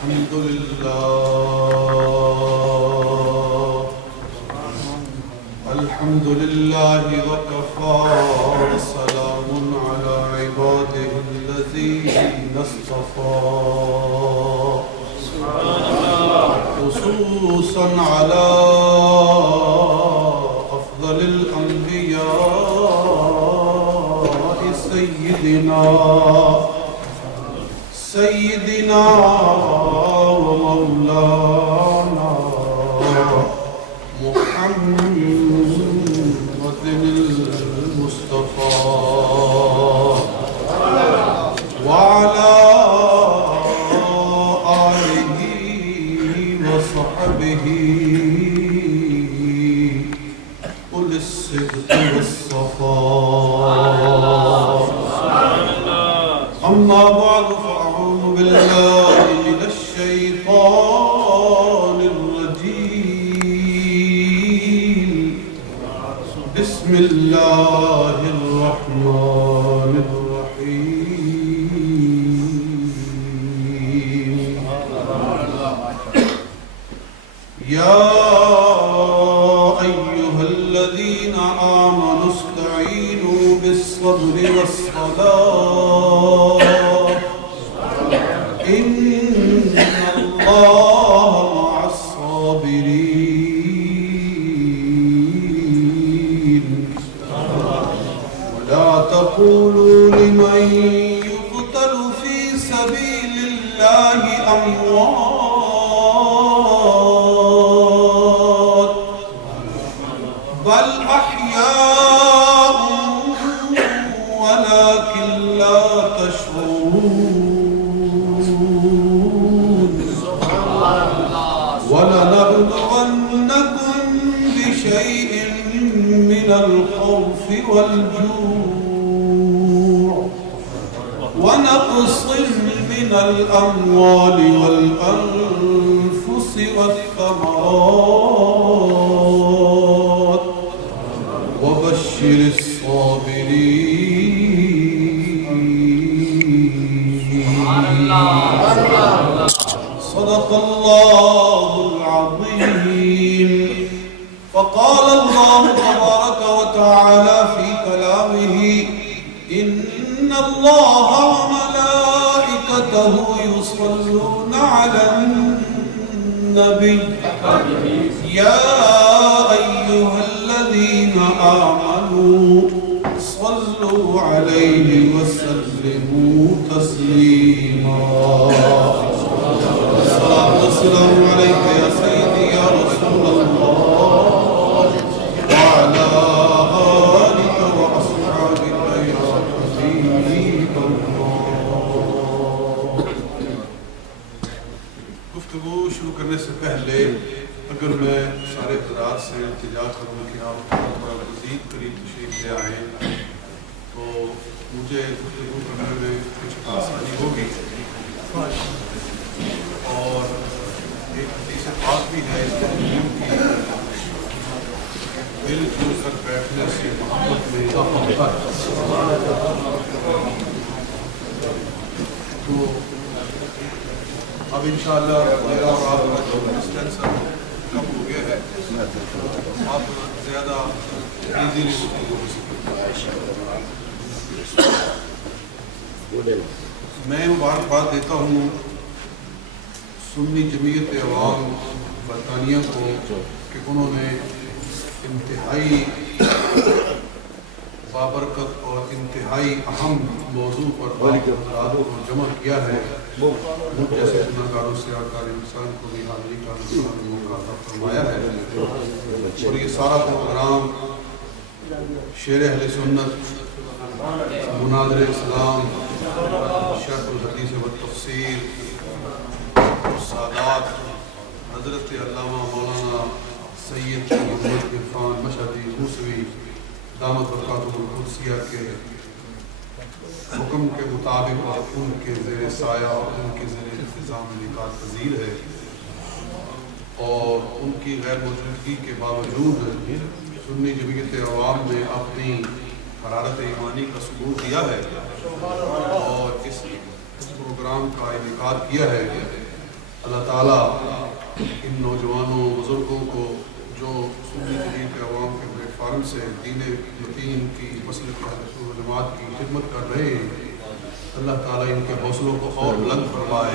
الحمد لله وكفى وسلام على عباده الذين اصطفى خصوصا على أفضل الأنبياء سيدنا ومولانا محمد المصطفى وعلى آله وصحبه أولي الصدق والصفاء. أما بعد فأعوذ بالله من الشيطان الرجيم. بسم الله الرحمن الرحيم. يا أيها الذين آمنوا استعينوا بالصبر والصلاة إن الله مع الصابرين. ولا تقولوا لمن يقتل في سبيل الله أموات بل أحياء ولكن لا تشعرون. ولنبلونكم بشيء من الخوف والجوع ونقص من الأموال والأنفس والثمرات وبشر الصابرين. صدق الله العظيم. فقال الله تبارك وتعالى في كلامه إن الله وملائكته يصلون على النبي يا أيها الذين آمنوا صلوا عليه وسلموا تسليما. السلام عليك يا سيدي يا رسول الله وعلى آلك وأصحابك يا حبيب الله. گفتگو شروع کرنے سے پہلے اگر میں سارے حضرات سے التجا کروں کہ آپ تھوڑا مزید قریب تشریف لے آئیں تو مجھے گفتگو کرنے میں کچھ آسانی ہوگی. اور ایک حدیث پاک بھی ہے اس کی مل جل کر بیٹھنے سے محبت میں اضافہ ہوتا ہے. تو اب انشاءاللہ میرا اور آپ کا جو ڈسٹینس کم ہو گیا ہے آپ زیادہ ایزیلی گفتگو ہو سکتے. میں مبارکباد دیتا ہوں سنی جمعیت عوام برطانیہ کو کہ انہوں نے انتہائی بابرکت اور انتہائی اہم موضوع پر حضرات کو جمع کیا ہے. مجھ جیسے گناہگاروں سے آکار انسان کو بھی حاضری کا موقع عطا فرمایا ہے. اور یہ سارا پروگرام شیر اہل سنت مناظر اسلام شرح الحدیث و تفسیر سادات حضرت علامہ مولانا سید محمد عرفان مشہدی موسوی دامت برکاتہ القدسیہ کے حکم کے مطابق اور ان کے زیر سایہ اور ان کے زیر انتظام انعقاد پذیر ہے. اور ان کی غیر موجودگی کے باوجود سنی جمعیت عوام نے اپنی حرارت ایمانی کا ثبوت دیا ہے اور اس پروگرام کا انعقاد کیا ہے. اللہ تعالیٰ ان نوجوانوں بزرگوں کو جو سنی دین کے عوام کے پلیٹ فارم سے دین متین کی مسلک رسول و جماعت کی خدمت کر رہے ہیں، اللہ تعالیٰ ان کے حوصلوں کو اور بلند فرمائے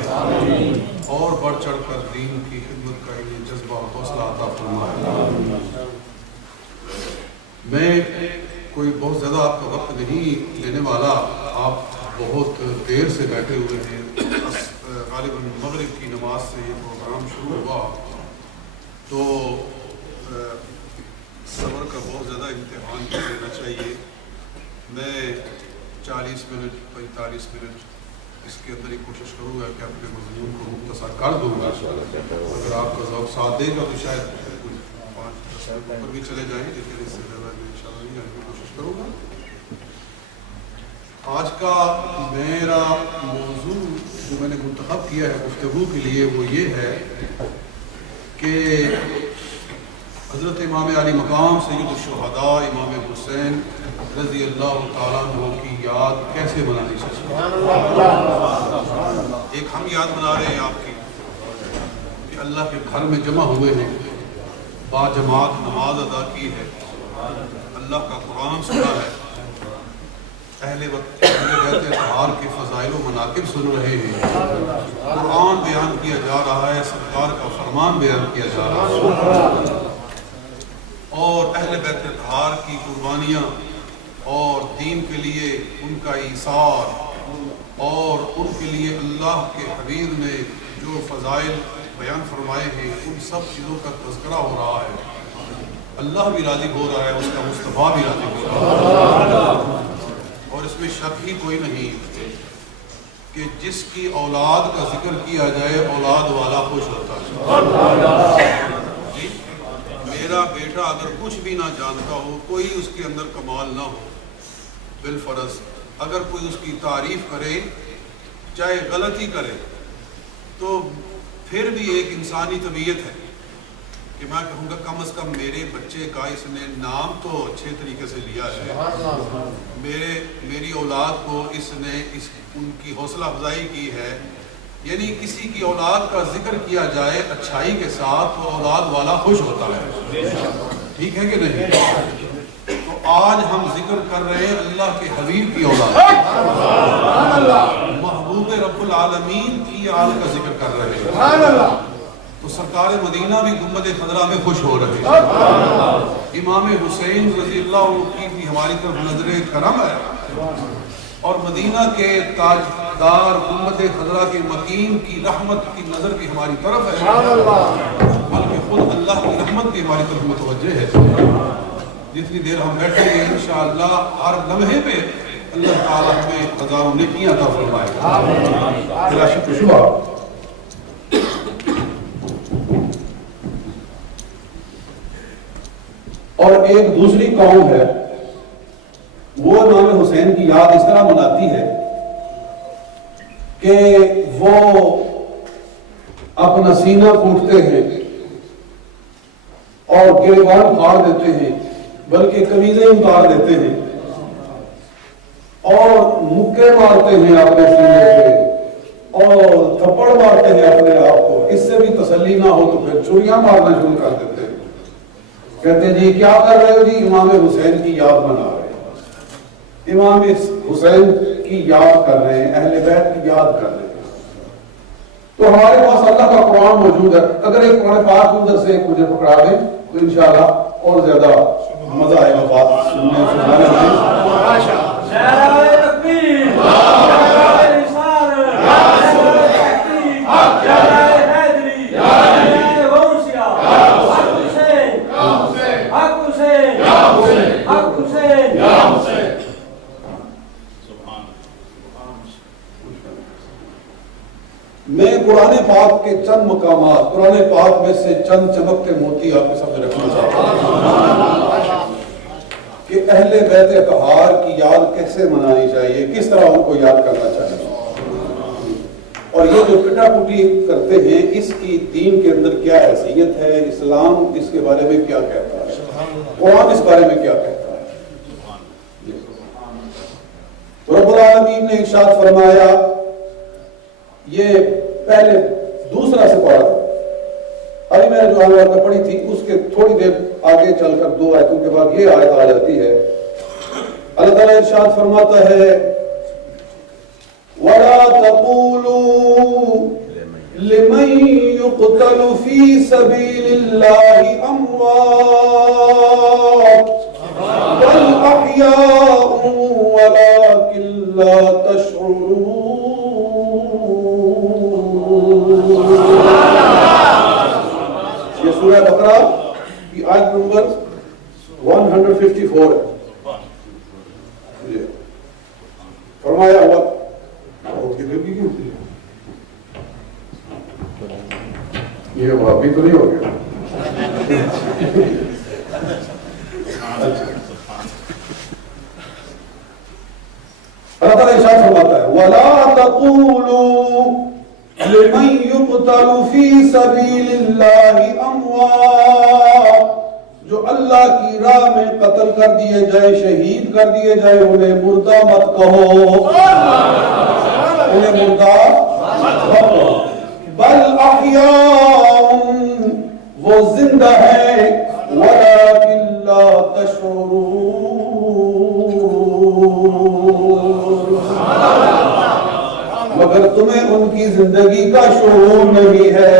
اور بڑھ چڑھ کر دین کی خدمت کا انہیں جذبہ اور حوصلہ عطا فرمائے۔ میں کوئی بہت زیادہ آپ کا وقت نہیں لینے والا، آپ بہت دیر سے بیٹھے ہوئے ہیں، غالباً مغرب کی نماز سے یہ پروگرام شروع ہوا، تو صبر کا بہت زیادہ امتحان لینا چاہیے۔ میں 40 منٹ 45 منٹ اس کے اندر ہی کوشش کروں گا کہ اپنے مضمون کو مختصر کر دوں گا۔ اگر آپ کا ذوق ساتھ دے گا تو شاید کچھ 5-10 منٹ اوپر بھی چلے جائیں، لیکن اس سے زیادہ انشاءاللہ نہیں آنے کی کوشش کروں گا۔ آج کا میرا موضوع جو میں نے منتخب کیا ہے گفتگو کے لیے وہ یہ ہے کہ حضرت امام علی مقام سید الشہداء امام حسین رضی اللہ تعالیٰ عنہ کی یاد کیسے منانی چاہیے۔ ایک ہم یاد منا رہے ہیں آپ کی کہ اللہ کے گھر میں جمع ہوئے ہیں، با جماعت نماز ادا کی ہے، اللہ کا قرآن سنا ہے، اہل بیت اطہار کے فضائل و مناقب سن رہے ہیں، قرآن بیان کیا جا رہا ہے، سرکار کا فرمان بیان کیا جا رہا ہے، اور اہل بیت اطہار کی قربانیاں اور دین کے لیے ان کا ایثار اور ان کے لیے اللہ کے حبیب نے جو فضائل بیان فرمائے ہیں، ان سب چیزوں کا تذکرہ ہو رہا ہے۔ اللہ بھی راضی ہو رہا ہے، اس کا مصطفیٰ بھی راضی ہو رہا ہے، اور اس میں شک ہی کوئی نہیں کہ جس کی اولاد کا ذکر کیا جائے اولاد والا خوش ہوتا ہے۔ میرا بیٹا اگر کچھ بھی نہ جانتا ہو، کوئی اس کے اندر کمال نہ ہو، بالفرض اگر کوئی اس کی تعریف کرے چاہے غلطی کرے تو پھر بھی ایک انسانی طبیعت ہے کہ میں کہوں گا کم از کم میرے بچے کا اس نے نام تو اچھے طریقے سے لیا ہے، میری اولاد کو اس نے ان کی حوصلہ افزائی کی ہے۔ یعنی کسی کی اولاد کا ذکر کیا جائے اچھائی کے ساتھ تو اولاد والا خوش ہوتا ہے، ٹھیک ہے کہ نہیں؟ تو آج ہم ذکر کر رہے ہیں اللہ کے حبیب کی اولاد، محبوب رب العالمین کی آل کا ذکر کر رہے ہیں، تو سرکار مدینہ بھی گنبد خضرا میں خوش ہو رہے ہیں، امام حسین رضی اللہ عنہ کی بھی ہماری طرف نظر کرم ہے، اور مدینہ کے تاجدار گنبد خضرا کے مکین کی رحمت کی نظر بھی ہماری طرف ہے، بلکہ خود اللہ کی رحمت بھی ہماری طرف متوجہ ہے۔ جتنی دیر ہم بیٹھے ہیں انشاءاللہ ہر لمحے پہ اللہ تعالیٰ ہمیں ہزاروں نیکیاں عطا فرمائے گا۔ بلا شک و شبہ اور ایک دوسری قوم ہے وہ امام حسین کی یاد اس طرح مناتی ہے کہ وہ اپنا سینہ پھوٹتے ہیں اور گریبان پھاڑ دیتے ہیں، بلکہ قمیضیں اتار دیتے ہیں اور مکے مارتے ہیں اپنے سینے پہ اور تھپڑ مارتے ہیں اپنے آپ کو۔ اس سے بھی تسلی نہ ہو تو پھر چوریاں مارنا شروع کر دیتے ہیں، کہتے ہیں جی کیا کر رہے ہو؟ جی امام حسین کی یاد منا رہے ہیں، امام حسین کی یاد کر رہے ہیں، اہل بیت کی یاد کر رہے ہیں۔ تو ہمارے پاس اللہ کا قرآن موجود ہے، اگر ایک قرآن پاک ادھر سے مجھے پکڑا دیں تو انشاءاللہ اور زیادہ مزہ آئے گا بات سننے سنانے میں۔ میں قرآن پاک کے چند مقامات، قرآن پاک میں سے چند چمکتے موتی آپ کے سامنے رکھنا چاہتا ہوں کہ اہل بیت اطہار کی یاد کیسے منانی چاہیے، کس طرح ان کو یاد کرنا چاہیے، اور یہ جو پٹا پٹی کرتے ہیں اس کی دین کے اندر کیا حیثیت ہے، اسلام اس کے بارے میں کیا کہتا ہے، قرآن اس بارے میں کیا کہتا ہے۔ رب العالمین نے ارشاد فرمایا، یہ پہلے دوسرا سپارہ ابھی میں نے جو آیت پڑھی تھی اس کے تھوڑی دیر آگے چل کر 2 آیتوں کے بعد یہ آیت آ جاتی ہے. اللہ تعالیٰ ارشاد فرماتا ہے وَلَا تَقُولُوا لِمَن يُقْتَلُ فِي سَبِيلِ اللَّهِ أَمْوَاتٌ بَلْ أَحْيَاءٌ وَلَكِنْ لَا تَشْعُرُونَ. یہ سورہ بقرہ کی آیت نمبر 154 ہے. فرمایا ہوا یہ ابھی تو نہیں ہو گیا. اللہ تعالیٰ ارشاد فرماتا ہے وَلَا تَقُولُوا لِمَن يُقْتَلُ فِي سَبِيلِ اللَّهِ أَمْوَاتٌ جو اللہ کی راہ میں قتل کر دیے جائے شہید کر دیے جائے انہیں مردہ مت کہو. انہیں مردہ مت کہو. بل احیاء وہ زندہ ہے ولکن لا تشعرون مگر تمہیں ان کی زندگی کا شعور نہیں ہے.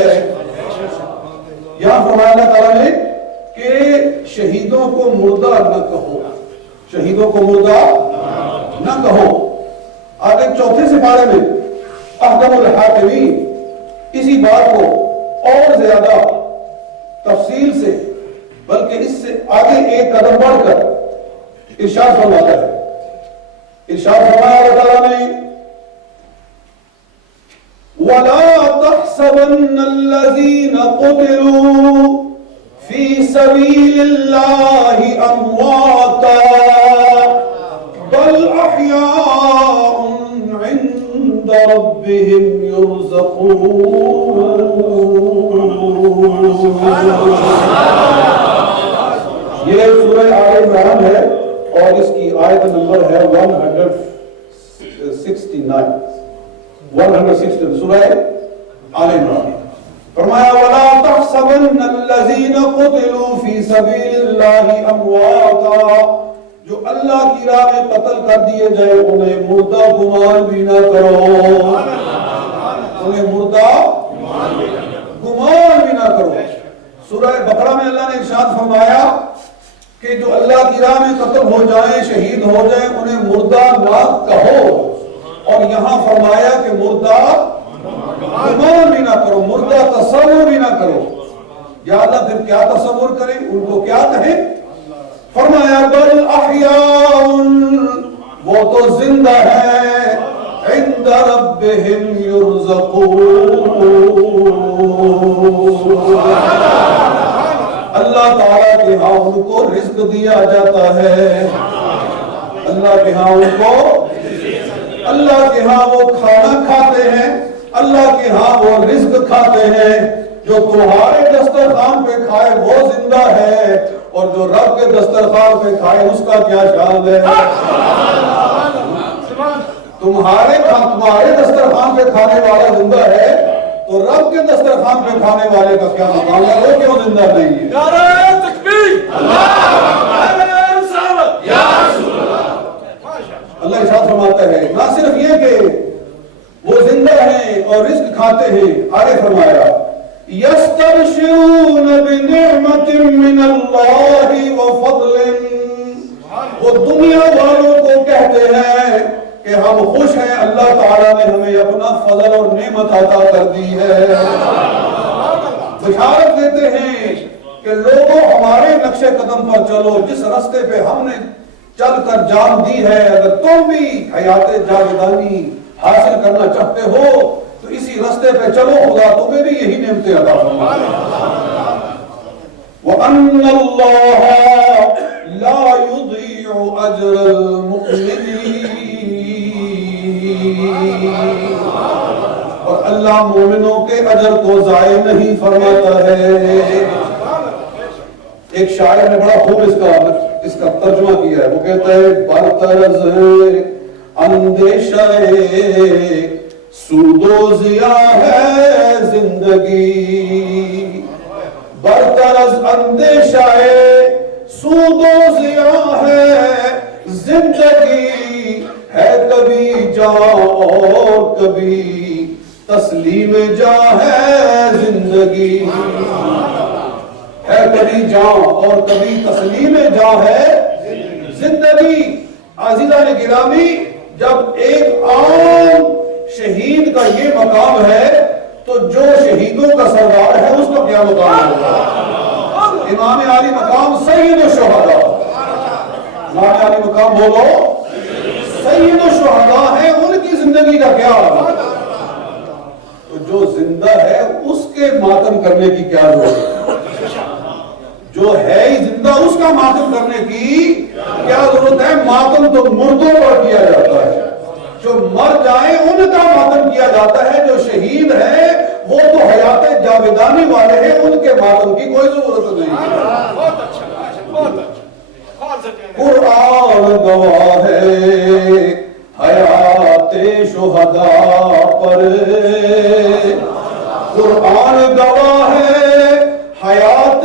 یہاں فرمایا اللہ تعالیٰ نے کہ شہیدوں کو مردہ نہ کہو. شہیدوں کو مردہ نہ کہو. آگے 4 سپارے میں احکم الحاکمین اسی بات کو اور زیادہ تفصیل سے بلکہ اس سے آگے ایک قدم بڑھ کر ارشاد فرماتا ہے. ارشاد فرمایا اللہ تعالیٰ نے وَلَا تَحْسَبَنَّ الَّذِينَ قُتِلُوا فِي سَبِيلِ اللَّهِ أَمْوَاتًا بَلْ أَحْيَاءٌ عِندَ رَبِّهِمْ يُرْزَقُونَ. یہ سورہ آل عمران ہے اور اس کی آیت نمبر ہے 169 سورہ آل عمران. فرمایا وَلَا تَحْسَبَنَّ الَّذِينَ قُتِلُوا فِي سَبِيلِ اللَّهِ أَمْوَاتًا جو اللہ کی راہ میں قتل کر دیے جائے انہیں مردہ گمان بھی نہ کرو. انہیں مردہ گمان بھی نہ کرو. سورہ بقرہ میں اللہ نے ارشاد فرمایا کہ جو اللہ کی راہ میں قتل ہو جائیں شہید ہو جائیں انہیں مردہ نہ کہو. اور یہاں فرمایا کہ مردہ گمان بھی نہ کرو. مردہ تصور بھی نہ کرو. یا اللہ پھر کیا تصور کریں ان کو کیا کہیں. فرمایا بل احیاء وہ تو زندہ ہے عند ربهم يرزقون اللہ تعالیٰ کے ہاں ان کو رزق دیا جاتا ہے. اللہ کے ہاں ان کو اللہ کے ہاں وہ کھانا کھاتے ہیں. اللہ کے ہاں وہ رزق کھاتے ہیں. جو تمہارے دسترخوان پہ کھائے وہ زندہ ہے اور جو رب کے دسترخوان پہ کھائے اس کا کیا خیال ہے. تمہارے دسترخوان پہ کھانے والا زندہ ہے تو رب کے دسترخوان پہ کھانے والے کا کیا مقام ہے. وہ کیوں زندہ نہیں ہے. نعرہ تکبیر اللہ ارشاد فرماتا ہے نہ صرف یہ کہ وہ زندہ ہیں اور رزق کھاتے ہیں. آگے فرمایا يَسْتَبْشِرُونَ بِنِعْمَةٍ مِّنَ اللَّهِ وَفَضْلٍ وہ دنیا والوں کو کہتے ہیں کہ ہم خوش ہیں اللہ تعالیٰ نے ہمیں اپنا فضل اور نعمت عطا کر دی ہے. بشارت دیتے ہیں کہ لوگوں ہمارے نقش قدم پر چلو. جس راستے پہ ہم نے چل کر جان دی ہے اگر تم بھی حیات جاودانی حاصل کرنا چاہتے ہو تو اسی راستے پہ چلو. خدا تمہیں بھی یہی نعمتیں عطا فرمائے. وَأَنَّ اللَّهَ لَا يُضِيعُ أَجْرَ الْمُؤْمِنِينَ اور اللہ مومنوں کے اجر کو ضائع نہیں فرماتا ہے. ایک شاعر نے بڑا خوب اس کا ترجمہ کیا ہے. وہ کہتا ہے برطرز اندیشہ سود و ضیا ہے زندگی، برتر از اندیشہ سود و ضیا ہے زندگی، ہے کبھی جاں اور کبھی تسلیم جاں ہے زندگی، ہے کبھی جاں اور کبھی تسلیم جاں ہے زندگی۔ عزیزان گرامی، جب ایک عام شہید کا یہ مقام ہے تو جو شہیدوں کا سردار ہے اس کا کیا مقام ہوگا؟ امام علی مقام سید الشہداء، امام علی مقام بولو سید الشہداء ہے، ان کی زندگی کا کیا ہوگا؟ تو جو زندہ ہے اس کے ماتم کرنے کی کیا ضرورت ہے؟ جو ہے ہی زندہ اس کا ماتم کرنے کی کیا ضرورت ہے؟ ماتم تو مردوں پر کیا جاتا ہے، جو مر جائیں ان کا ماتم کیا جاتا ہے، جو شہید ہیں وہ تو حیات جاویدانی والے ہیں، ان کے ماتم کی کوئی ضرورت نہیں ہے۔ قرآن گواہ ہے حیات شہداء پر، قرآن گواہ ہے حیات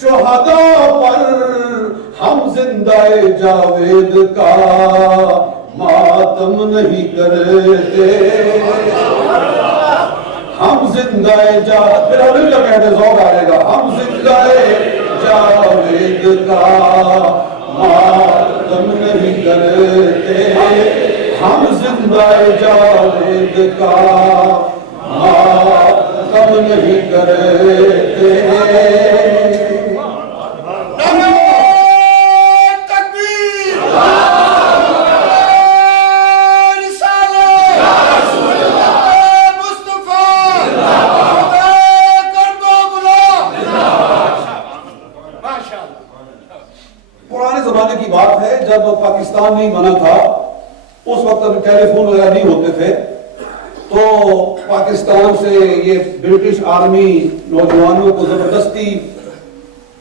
شہداء پر، ہم زندہ جاوید کا ماتم نہیں کرتے، ہم زندہ پھر ہم کیا کہتے ذوق آئے گا، ہم زندہ جاوید کا ماتم نہیں کرتے، ہم زندہ جاوید کا ماتم نہیں کرتے۔ جب پاکستان نہیں بنا تھا اس وقت ٹیلی فون وغیرہ نہیں ہوتے تھے، تو پاکستان سے یہ برٹش آرمی نوجوانوں کو زبردستی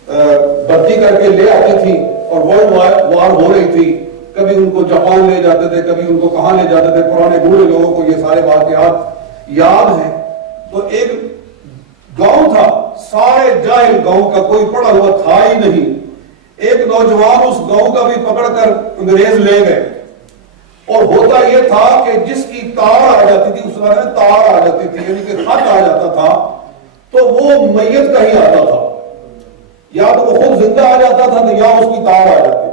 بھرتی کر کے لے آتی تھی، اور ورلڈ وار ہو رہی تھی، کبھی ان کو جاپان لے جاتے تھے، کبھی ان کو کہاں لے جاتے تھے، پرانے بوڑھے لوگوں کو یہ سارے واقعات یاد ہیں۔ تو ایک گاؤں تھا، سارے جاہل گاؤں کا، کوئی پڑھا ہوا تھا ہی نہیں، ایک نوجوان اس گاؤں کا بھی پکڑ کر انگریز لے گئے، اور ہوتا یہ تھا کہ جس کی تار آ جاتی تھی، اس میں تار آ جاتی تھی یعنی کہ خط آ جاتا تھا، تو وہ میت کا ہی آتا تھا، یا تو وہ خود زندہ آ جاتا تھا یا اس کی تار آ جاتی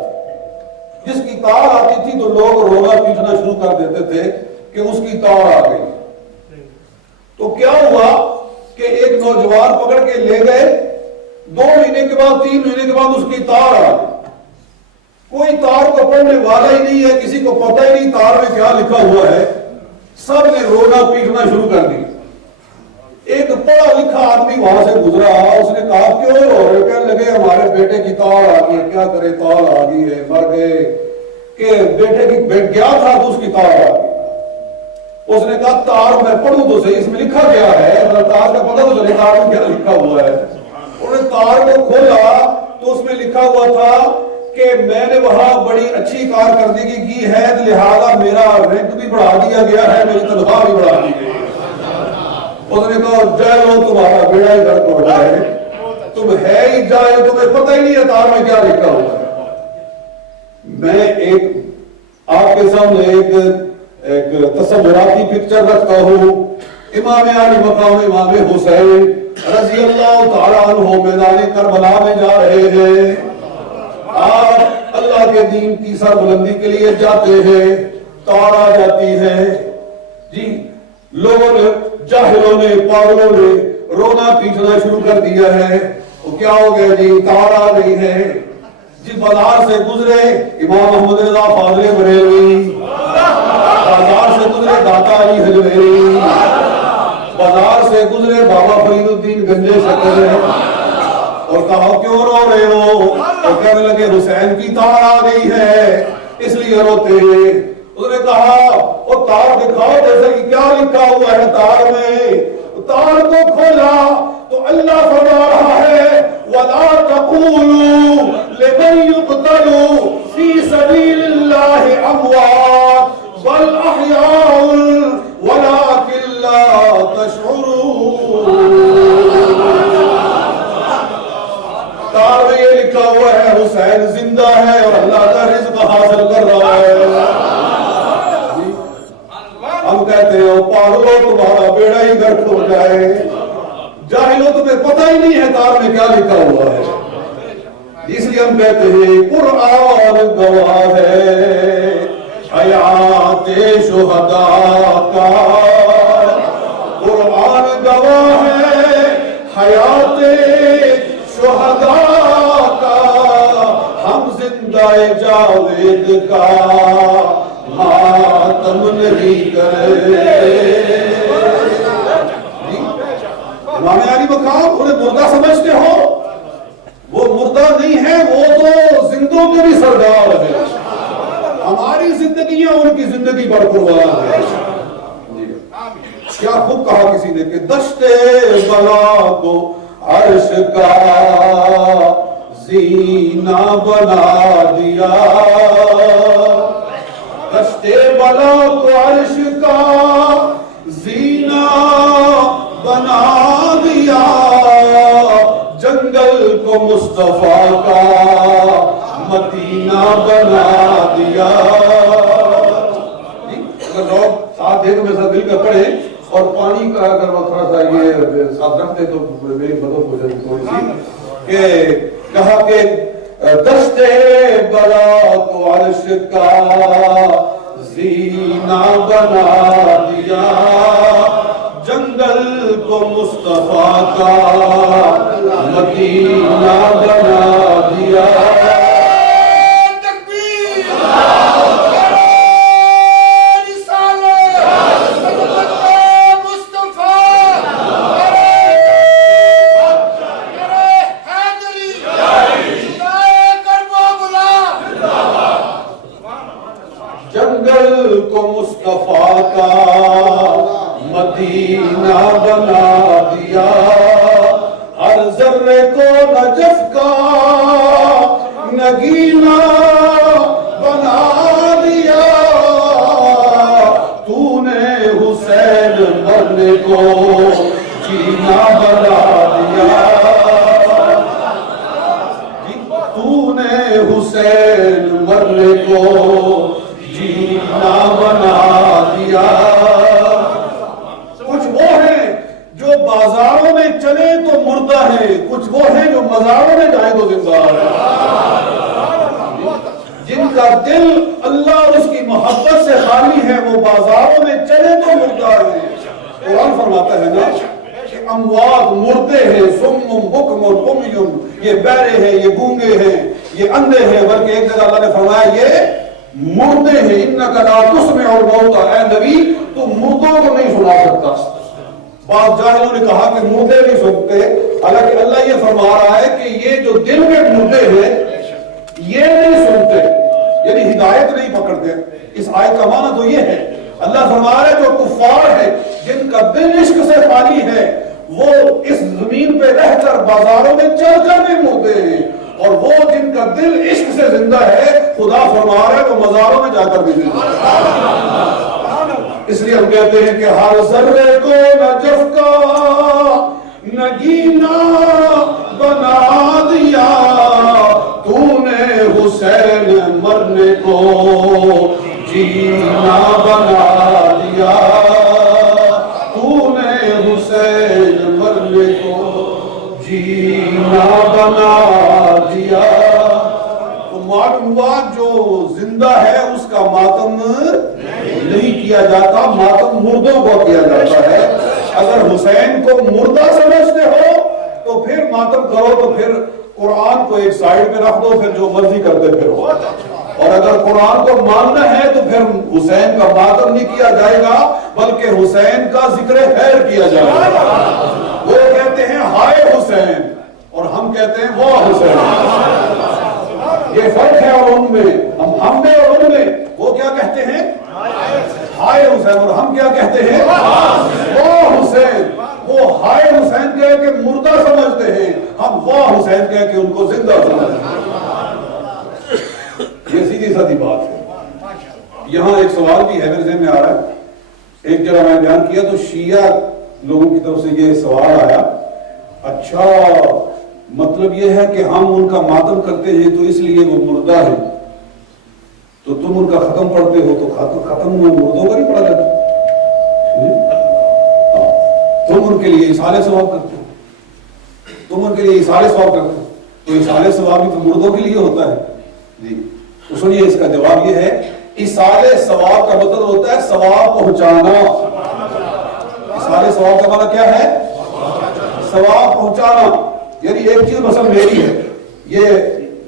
تھی۔ جس کی تار آتی تھی تو لوگ رونا پیٹنا شروع کر دیتے تھے کہ اس کی تار آ گئی۔ تو کیا ہوا کہ ایک نوجوان پکڑ کے لے گئے، 2 مہینے کے بعد 3 مہینے کے بعد اس کی تار آ گئی، کوئی تار کو پڑھنے والا ہی نہیں ہے، کسی کو پتہ ہی نہیں تار میں کیا لکھا ہوا ہے، سب نے رونا پیٹنا شروع کر دی۔ ایک پڑھا لکھا آدمی وہاں سے گزرا، اس نے کہا کیوں رو رہے؟ کہنے لگے ہمارے بیٹے کی تار آ گئی ہے، کیا کرے تار آ گئی ہے، مر گئے کہ بیٹے کی بیٹ گیا تھا تو اس کی تار آ گئی۔ اس نے کہا تار میں پڑھوں تو صحیح، اس میں لکھا گیا ہے، تار کا پتہ تو چلے تار میں کیا لکھا ہوا ہے۔ انہوں نے تار کو کھولا تو اس میں لکھا ہوا تھا کہ میں نے وہاں بڑی اچھی کارکردگی کی ہے، لہذا میرا رینک بھی بڑھا دیا گیا ہے، میری تنخواہ بھی بڑھا دی گئی ہے۔ اس نے کہا جائے لو تمہارا بیڑا ہی گھر کو جائے، تم ہے ہی جائے، تمہیں پتہ ہی نہیں ہے تار میں کیا لکھا ہوا ہے۔ میں ایک آپ کے سامنے ایک تصوراتی پکچر رکھتا ہوں، امام علی مقام امام حسین رضی اللہ تعالیٰ عنہ میدان کربلا میں جا رہے ہیں، آپ اللہ کے دین کی سربلندی کے لیے جاتے ہیں، تار آ جاتی ہے جی، لوگوں نے، جاہلوں نے، پاگلوں نے رونا پیٹنا شروع کر دیا ہے۔ وہ کیا ہو گیا جی؟ تار آ گئی ہے جی۔ بازار سے گزرے امام محمد رضا فاضل بریلوی، بازار سے گزرے داتا علی حجویری، بازار سے گزرے بابا فرید الدین گنجے شکر، اور کہا کیوں رو رہے ہو؟ تو کہنے لگے حسین کی تار آ گئی ہے اس لیے روتے ہیں۔ اس نے کہا وہ تار دکھاؤ جیسے کہ کیا لکھا ہوا ہے تار میں۔ تار کو کھولا تو اللہ فرما رہا ہے وَلَا تَقُولُوا لِمَنْ يُقْتَلُ فِي سَبِيلِ اللَّهِ أَمْوَاتٌ بَلْ أَحْيَاءٌ وَلَكِنْ جائے. جاہلوں تمہیں پتہ ہی نہیں ہے تار میں کیا لکھا ہوا ہے. اس لیے ہم کہتے ہیں قرآن گواہ ہے حیات شہداء کا. قرآن گواہ ہے حیات شہداء کا. ہم زندہ جاوید کا ماتم نہیں کرے. امام علی مقام انہیں مردہ سمجھتے ہو؟ وہ مردہ نہیں ہے، وہ تو زندوں کے بھی سردار ہے. ہماری زندگیاں ان کی زندگی پر قربان ہے. کیا خوب کہا کسی نے کہ دشت بلا کو عرش کا زینہ بنا دیا. دشت بلا کو عرش کا زینہ بنا دیا. جنگل کو مصطفیٰ کا مدینہ بنا دیا. اگر لوگ ساتھ دے تو میں ساتھ مل کر پڑھیں اور پانی کا اگر وہ تھوڑا سا یہ ساتھ رکھتے تو میری مدد ہو جاتی تھوڑی سی. کہ کہا کہ دشت بلا کو عرش کا زینہ بنا دیا. جنگل کو مصطفیٰ کا مدینہ بنا دیا. جنگل کو مصطفیٰ کا مدینہ بنا دیا. ہر ذرے کو نجف کا نگینہ بنا دیا. تو نے حسین مرنے کو جینا بنا دیا. تو نے حسین مرنے کو جینا بنا دیا. کچھ وہ ہیں جو بازاروں میں چلے تو مردہ ہے، کچھ وہ ہیں جو مزاروں میں جائیں تو زندہ ہے. جن کا دل اللہ اور اس کی محبت سے خالی ہے وہ بازاروں میں چلے تو مردہ ہے. قرآن فرماتا ہے نا کہ اموات مردے ہیں، صم بکم عمی، یہ بہرے ہیں، یہ گونگے ہیں، یہ اندھے ہیں. بلکہ ایک جگہ اللہ نے فرمایا یہ مردے ہیں. انک لا تسمع الموتى، اے نبی تو مردوں کو نہیں سنا سکتا. بعض جاہلوں نے کہا کہ مردے نہیں سنتے، حالانکہ اللہ یہ فرما رہا ہے کہ یہ جو دل میں مردے ہیں یہ نہیں سنتے، یعنی ہدایت نہیں پکڑتے. اس آیت کا معنی تو یہ ہے، اللہ فرما رہا ہے جو کفار ہے جن کا دل عشق سے خالی ہے وہ اس زمین پہ رہ کر بازاروں میں چل کر بھی مردے ہیں، اور وہ جن کا دل عشق سے زندہ ہے خدا فرما رہا ہے وہ مزاروں میں جا کر بھی زندہ ہے. اس لیے ہم کہتے ہیں کہ ہر ذرے کو نجف کا نگینہ بنا دیا. تو نے حسین مرنے کو جینا بنا دیا. تو نے حسین مرنے کو جینا بنا دیا. تو معلوم ہوا جو زندہ ہے اس کا ماتم نہیں کیا جاتا، ماتم مردوں کو کیا جاتا ہے. اگر حسین کو مردہ سمجھتے ہو تو پھر ماتم کرو، تو پھر قرآن کو ایک سائیڈ پہ رکھ دو، پھر جو مرضی کرتے پھرو. اور اگر قرآن کو ماننا ہے تو پھر حسین کا ماتم نہیں کیا جائے گا بلکہ حسین کا ذکر خیر کیا جائے گا. وہ کہتے ہیں ہائے حسین اور ہم کہتے ہیں واہ حسین. یہ فرق ہے اور ان میں، ہم میں اور ان میں. وہ کیا کہتے ہیں ہائے حسین اور ہم کیا کہتے ہیں واہ حسین. وہ ہائے حسین کہہ کے مردہ سمجھتے ہیں، ہم واہ حسین کہہ کے ان کو زندہ سمجھتے ہیں. یہ سیدھی سادی بات ہے. یہاں ایک سوال بھی ہے میرے ذہن میں آ رہا ہے. ایک جگہ میں بیان کیا تو شیعہ لوگوں کی طرف سے یہ سوال آیا، اچھا مطلب یہ ہے کہ ہم ان کا ماتم کرتے ہیں تو اس لیے وہ مردہ ہے، تو تم ان کا ختم پڑھتے ہو تو ختم وہ مردوں کا نہیں پڑھا جاتا. تم ان کے لیے اصالِ ثواب کرتے ہو، تم ان کے لیے اصالِ ثواب کرتے ہو، تو اصالِ ثواب بھی تو مردوں کے لیے ہوتا ہے جی۔ تو سنیے اس کا جواب یہ ہے، اصالِ ثواب کا مطلب ہوتا ہے ثواب پہنچانا۔ اصالِ ثواب کا معنی کیا ہے؟ ثواب پہنچانا۔ یعنی ایک چیز مثلا میری ہے، یہ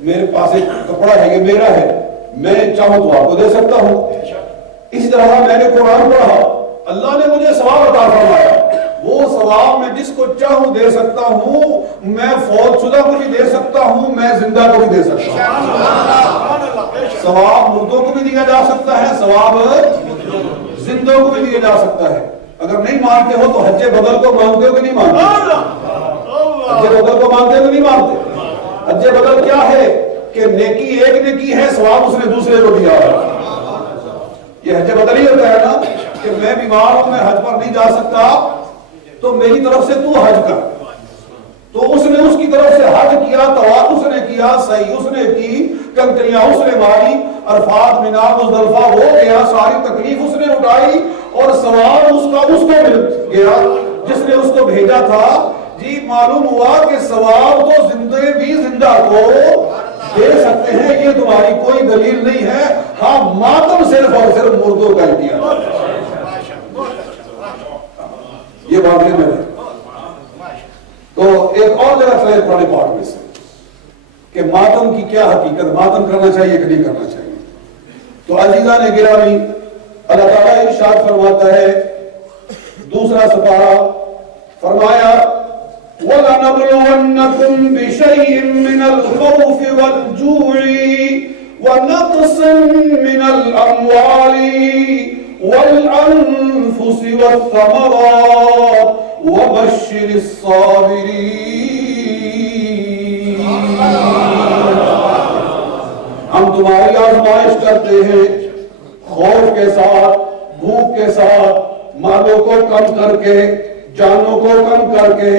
میرے پاس ایک کپڑا ہے، یہ میرا ہے، میں چاہوں تو آپ کو دے سکتا ہوں۔ اسی طرح میں نے قرآن پڑھا، اللہ نے مجھے ثواب عطا فرمایا، وہ ثواب میں جس کو چاہوں دے سکتا ہوں، میں فوت شدہ کو بھی دے سکتا ہوں، میں زندہ کو بھی دے سکتا ہوں۔ ثواب مردوں کو بھی دیا جا سکتا ہے، ثواب زندوں کو بھی دیا جا سکتا ہے۔ اگر نہیں مانتے ہو تو حج بدل کو مانتے ہو کہ نہیں مانتے؟ حج بدل کو مانتے ہو کہ نہیں مانتے؟ حج بدل کیا ہے کہ نیکی ایک نیکی ہے، ثواب اس نے دوسرے کو دیا ہے۔ یہ حج بدل ہی ہوتا ہے نا کہ میں بیمار ہوں، میں حج پر نہیں جا سکتا، تو میری طرف سے تو حج کر۔ تو اس نے اس کی طرف سے حج کیا، طواف اس نے کیا، سعی اس نے کی، کنکریاں اس نے ماری، عرفات منا مزدلفہ ہو گیا، ساری تکلیف اس نے اٹھائی، اور ثواب اس کو مل گیا جس نے اس کو بھیجا تھا۔ جی معلوم ہوا کہ ثواب تو زندے بھی زندہ کو دے سکتے ہیں، یہ تمہاری کوئی دلیل نہیں ہے۔ ہاں ماتم صرف اور صرف مردوں کا کیا، یہ بات ہے میرے۔ تو ایک اور جگہ چلے پرانے پاک میں سے کہ ماتم کی کیا حقیقت، ماتم کرنا چاہیے کہ نہیں کرنا چاہیے۔ تو عزیزان گرامی، اللہ تعالیٰ ارشاد فرماتا ہے، دوسرا سپارہ، فرمایا وَلَنَبْلُوَنَّكُمْ بِشَيْءٍ مِّنَ الْخَوْفِ وَالْجُوعِ وَنَقْصٍ مِّنَ الْأَمْوَالِ وَالْأَنفُسِ وَالثَّمَرَاتِ وَبَشِّرِ الصَّابِرِينَ۔ ہم تمہاری آزمائش کرتے ہیں خوف کے ساتھ، بھوک کے ساتھ، مالوں کو کم کر کے، جانوں کو کم کر کے،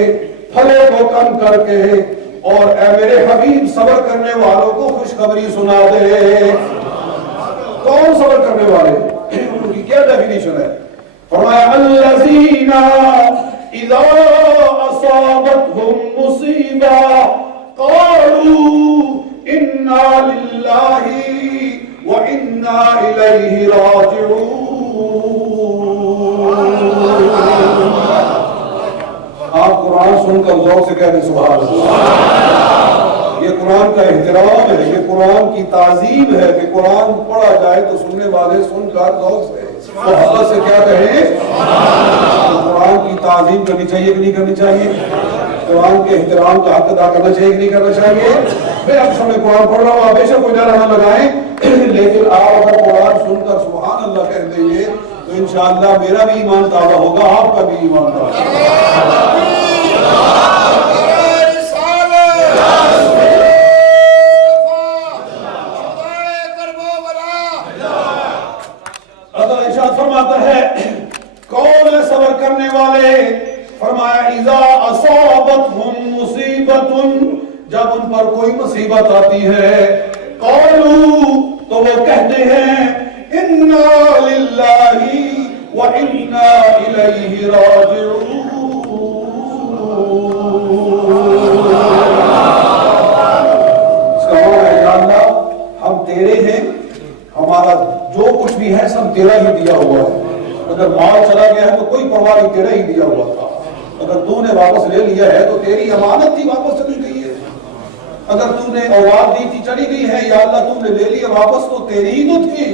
پھلے کو کم کر کے، اور اے میرے حبیب صبر کرنے والوں کو خوشخبری سنا دے۔ کون صبر کرنے والے؟ ان کی کیا ڈیفینیشن ہے؟ فرمایا الذین اذا اصابتهم مصیبہ قالوا انا للہ وَإِنَّا إِلَيْهِ رَاجِعُونَ۔ آپ قرآن سن کر ذوق سے کہہ دیں سبحان اللہ۔ یہ قرآن کا احترام ہے، یہ قرآن کی تعظیم ہے کہ قرآن پڑھا جائے تو سننے والے سن کر ذوق سے محبت سے کیا کہیں؟ قرآن کی تعظیم کرنی چاہیے کہ نہیں کرنی چاہیے؟ قرآن کے احترام کا حق ادا کرنا چاہیے کہ نہیں کرنا چاہیے؟ میں آپ سامنے قرآن پڑھ رہا ہوں، آپ بیشک کوئی نعرہ نہ لگائیں، لیکن آپ اگر قرآن سن کر سبحان اللہ کہہ دیں گے تو انشاءاللہ میرا بھی ایمان تازہ ہوگا، آپ کا بھی ایمان تازہ ہوگا۔ اللہ ارشاد فرماتا ہے کون ہے صبر کرنے والے؟ فرمایا اذا اصابتهم مصیبت، جب ان پر کوئی مصیبت آتی ہے، قالوا تو وہ کہتے ہیں انا للہ وانا الیہ راجعون۔ اس کا معنی ہے یا اللہ ہم تیرے ہیں، ہمارا جو کچھ بھی ہے سب تیرا ہی دیا ہوا ہے، اگر مال چلا گیا ہے تو کوئی پرواہ نہیں، تیرا ہی دیا ہوا تھا، اگر تو نے واپس لے لیا ہے تو تیری امانت تھی واپس چلی گئی ہے، اگر تو نے اولاد دی تھی چلی گئی ہے، یا اللہ تو نے لے لیا واپس تو تیری ہی تو تھی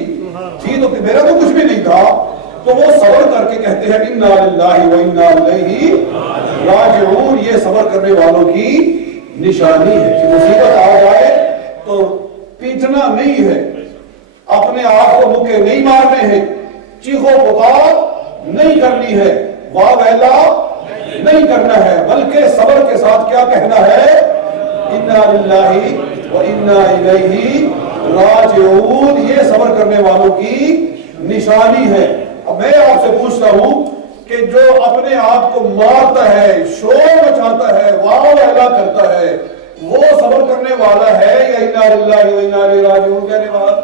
تو میرا تو کچھ بھی نہیں تھا۔ تو وہ صبر کر کے کہتے ہیں انا للہ وانا الیہ راجعون۔ یہ صبر کرنے والوں کی نشانی ہے کہ مصیبت آ جائے تو پیٹنا نہیں ہے، اپنے آپ کو مکے نہیں مارنے ہیں، چیخو پکار نہیں کرنی ہے، واہ ویلا نہیں کرنا ہے، بلکہ صبر کے ساتھ کیا کہنا ہے؟ انا للہ وانا الیہ راجعون۔ یہ صبر کرنے والوں کی نشانی ہے۔ اب میں آپ سے پوچھتا ہوں کہ جو اپنے آپ کو مارتا ہے، شور مچاتا ہے، واہ ویلا کرتا ہے، وہ صبر کرنے والا ہے یا انا للہ وانا الیہ راجعون کہنے والا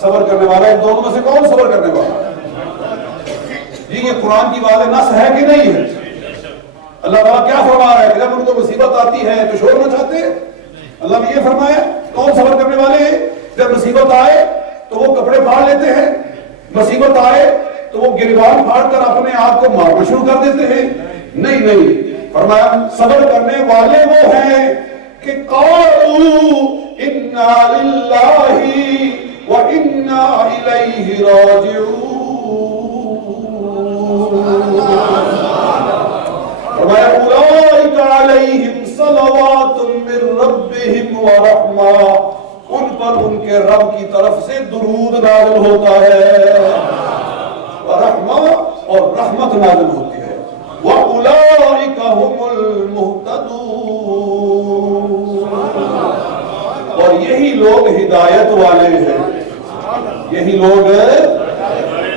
صبر کرنے والا؟ ان دونوں میں سے کون صبر کرنے والا؟ جی یہ قرآن کی واضح نص ہے کہ نہیں ہے؟ اللہ تعالیٰ کیا فرما رہا ہے کہ جب ان کو مصیبت آتی ہے تو شور مچاتے ہیں؟ اللہ نے یہ فرمایا کون صبر کرنے والے ہیں؟ جب مصیبت آئے تو وہ کپڑے پھاڑ لیتے ہیں، مصیبت آئے تو وہ گریبان پھاڑ کر اپنے آپ کو مارنا شروع کر دیتے ہیں؟ نہیں، فرمایا صبر کرنے والے وہ ہیں کہ قالوا انا للہ وانا الیہ راجعون، فرمایا اولئک علیہم صلوات من ربہم ورحمہ، ان پر ان کے رب کی طرف سے درود نازل ہوتا ہے، ورحمہ اور رحمت نازل ہوتی ہے، وَأُولَئِكَ هُمُ الْمُهْتَدُونَ، اور یہی لوگ ہدایت والے ہیں، یہی لوگ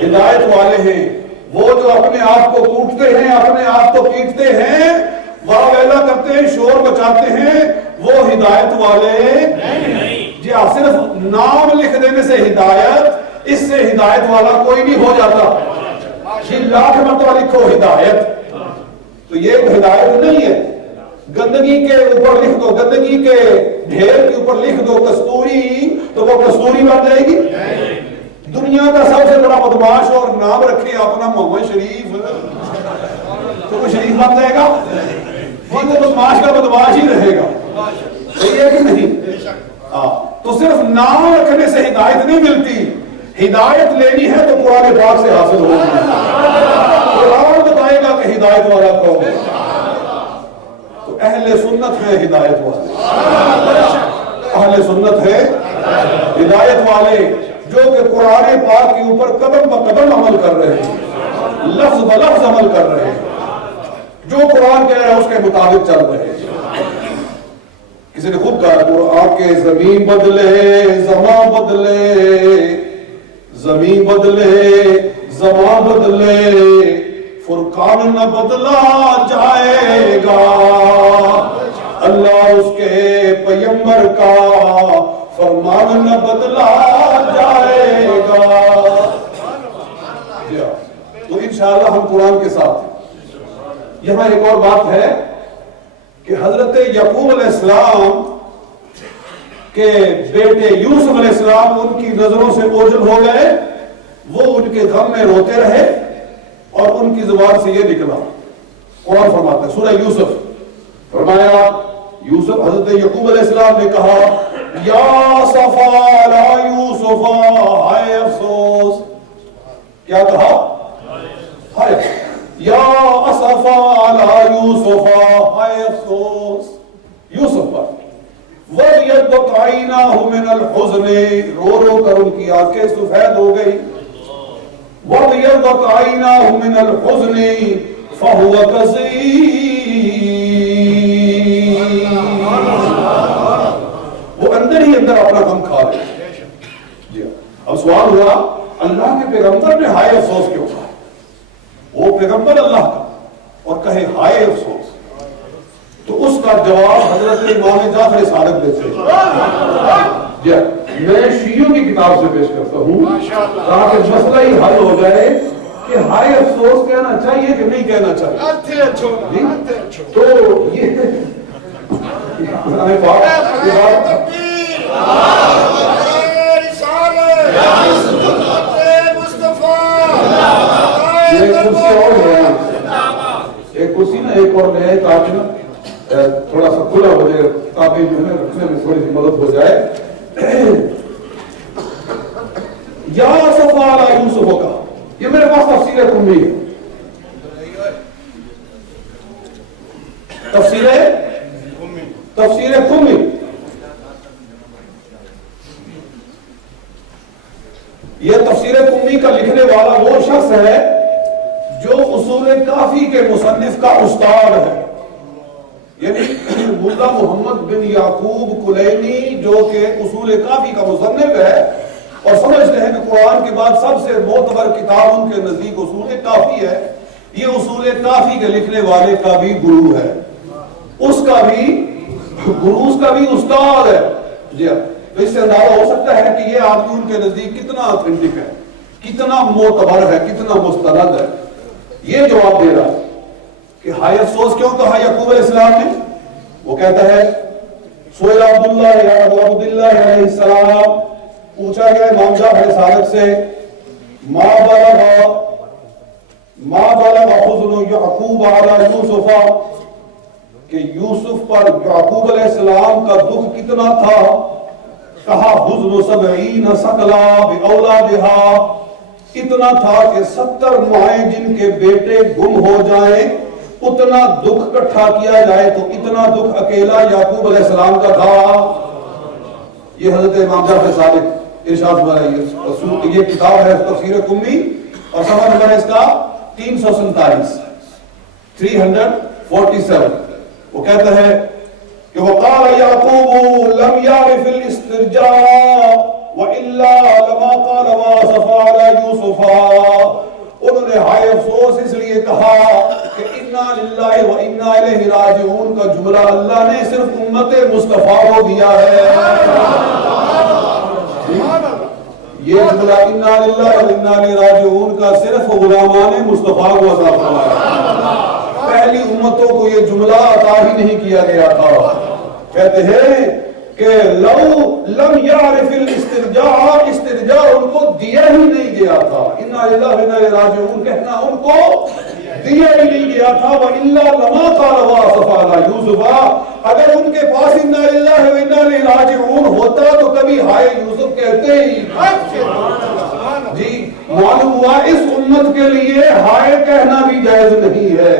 ہدایت والے ہیں، وہ جو اپنے آپ کو کوٹتے ہیں، اپنے آپ کو پیٹتے ہیں، واہ ویلا کرتے ہیں، شور بچاتے ہیں، وہ ہدایت والے نہیں۔ جی صرف نام لکھ دینے سے ہدایت، اس سے ہدایت والا کوئی نہیں ہو جاتا، جی لاکھ مرتبہ لکھو ہدایت تو یہ ہدایت نہیں ہے۔ گندگی کے اوپر لکھ دو، گندگی کے ڈھیر کے اوپر لکھ دو کستوری، تو وہ کستوری بن جائے گی؟ دنیا کا سب سے بڑا بدماش اور نام رکھے اپنا محمد شریف، تو وہ شریف بن جائے گا؟ وہ بدماش کا بدماش ہی رہے گا، صحیح ہے کہ نہیں؟ تو صرف نام رکھنے سے ہدایت نہیں ملتی، ہدایت لینی ہے تو قرآن پاک سے حاصل ہوگی، قرآن بتائے گا کہ ہدایت والا کون ہے۔ تو اہل سنت ہے ہدایت والے، اہل سنت ہے ہدایت والے جو کہ قرآن پاک کے اوپر قدم بقدم عمل کر رہے ہیں، لفظ بلفظ عمل کر رہے ہیں، جو قرآن کہہ رہا ہے اس کے مطابق چل رہے ہیں۔ کسی نے خود کہا آپ کے زمین بدلے زمان بدلے، زمین بدلے زمان بدلے، فرقان نہ بدلا جائے گا، اللہ اس کے پیغمبر کا فرمان نہ بدلا جائے گا۔ تو انشاءاللہ ہم قرآن کے ساتھ ہیں۔ یہاں ایک اور بات ہے کہ حضرت یعقوب علیہ السلام کے بیٹے یوسف علیہ السلام ان کی نظروں سے اوجھل ہو گئے، وہ ان کے غم میں روتے رہے اور ان کی زبان سے یہ نکلا، قرآن فرماتا ہے سورہ یوسف، فرمایا یوسف حضرت یعقوب علیہ السلام نے کہا یا صفا لا یوسف، ہائے افسوس، کیا کہا؟ ہائے یا اسفا لا یوسف، ہائے افسوس یوسف پر، وَلْيَدْبَقْ عَيْنَاهُ مِنَ الْحُزْنِ، رو رو کر ان کی آنکھیں سفید ہو گئی، وَلْيَدْبَقْ عَيْنَاهُ مِنَ الْحُزْنِ فَهُوَ كَظِيمٌ، وہ اندر ہی اندر اپنا غم کھا رہے۔ جی اب سوال ہوا اللہ کے پیغمبر نے ہائے افسوس کیوں کہا؟ وہ پیغمبر اللہ کا اور کہے ہائے افسوس، تو اس کا جواب حضرت امام جعفر صادق دیتے ہیں۔ جی میں شیعوں کی کتاب سے پیش کرتا ہوں تاکہ مسئلہ ہی حل ہو جائے کہ ہائے افسوس کہنا چاہیے کہ نہیں کہنا چاہیے۔ تو یہ ایک کرسی نا ایک اور لے تاکہ نا تھوڑا سا کھلا ہو جائے، کتابیں جو ہے رکھنے میں تھوڑی سی مدد ہو جائے۔ یا صفا علی یوسف کا، یہ میرے پاس تفسیر کمی ہے، تفسیر کمی، یہ تفسیر کمی کا لکھنے والا وہ شخص ہے جو اصول کافی کے مصنف کا استاد ہے، یعنی ملا محمد بن یعقوب کلینی جو کہ اصول کافی کا مصنف ہے، اور سمجھتے ہیں کہ قرآن کے بعد سب سے معتبر کتاب ان کے نزدیک اصول کافی ہے۔ یہ اصول کافی کے لکھنے والے کا بھی گرو ہے، اس کا بھی گرو، اس کا بھی استاد ہے۔ جی تو اس سے اندازہ ہو سکتا ہے کہ یہ آدمی ان کے نزدیک کتنا اتھینٹک ہے، کتنا معتبر ہے، کتنا مستند ہے۔ یہ جواب دے رہا ہے کہ ہائے افسوس کیوں کہا یعقوب علیہ السلام نے؟ وہ کہتا ہے سئل عبداللہ علیہ السلام، پوچھا گیا امام جعفر صادق سے، ما بلغ حزن یعقوب علی یوسف، کہ یوسف پر یعقوب علیہ السلام کا دکھ کتنا تھا؟ کہا حزن 70 ثقلا باولادہا، اتنا تھا کہ 70 مائیں جن کے بیٹے گم ہو جائیں اتنا دکھ اکٹھا کیا جائے تو اتنا دکھ اکیلا یعقوب علیہ السلام کا تھا۔ یہ حضرت امام جعفر صادق ارشاد فرمایا، یہ کتاب ہے تفسیر قمی اور صفحہ نمبر اس کا 347 347۔ وہ کہتا ہے کہ وقال یعقوب لم یعرف الاسترجاع وإلا لما قال واصف على یوسف، انہوں نے ہائے افسوس اس لیے کہا کہ انا للہ و انا الیہ راجعون کا جملہ اللہ نے صرف امت مصطفیٰ کو دیا ہے۔ یہ جملہ انا للہ و انا الیہ راجعون کا صرف غلامان مصطفیٰ کو عطا فرمایا، پہلی امتوں کو یہ جملہ عطا ہی نہیں کیا گیا تھا۔ کہتے ہیں کہ لو لم یعرف الاسترجاع، استرجاع ان کو دیا ہی نہیں گیا تھا، انا للہ و انا الیہ راجعون کہنا ان کو دیا ہی نہیں گیا تھا۔ وَإِلَّا لَمَا قَالَ وَاصَفَ عَلَى یوسف، اگر ان کے پاس انا للہ و انا الیہ راجعون ہوتا تو کبھی ہائے یوسف کہتے ہی۔ جی معلوم ہوا اس امت کے لیے ہائے کہنا بھی جائز نہیں ہے،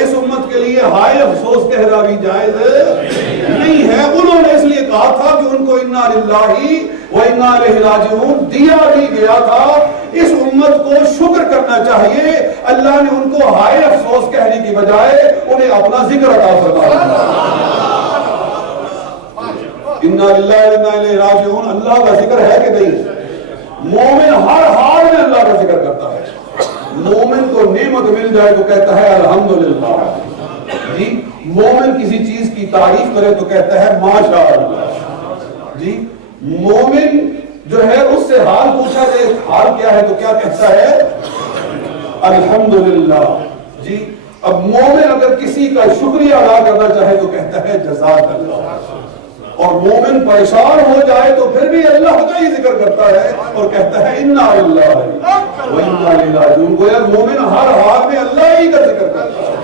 اس امت کے لیے ہائے افسوس کہنا بھی جائز نہیں ہے۔ انہوں نے اس لیے کہا تھا کہ ان کو انا للہ و انا الیہ راجعون دیا بھی گیا تھا، اس امت کو شکر کرنا چاہیے، اللہ نے ان کو ہائے افسوس کہنے کی بجائے انہیں اپنا ذکر عطا فرمایا۔ انا للہ و انا الیہ راجعون اللہ کا ذکر ہے کہ نہیں؟ مومن ہر حال میں اللہ کا ذکر کرتا ہے۔ مومن کو نعمت مل جائے تو کہتا ہے الحمدللہ، جی مومن کسی چیز کی تعریف کرے تو کہتا ہے ماشاءاللہ، جی مومن جو ہے اس سے حال پوچھا جائے حال کیا ہے تو کیا کہتا ہے الحمدللہ، جی اب مومن اگر کسی کا شکریہ ادا کرنا چاہے تو کہتا ہے جزاک اللہ، اور مومن پریشان ہو جائے تو پھر بھی اللہ کا ہی ذکر کرتا ہے اور کہتا ہے انا للہ و انا الیہ راجعون، گویا مومن ہر حال میں اللہ ہی کا ذکر کرتا ہے۔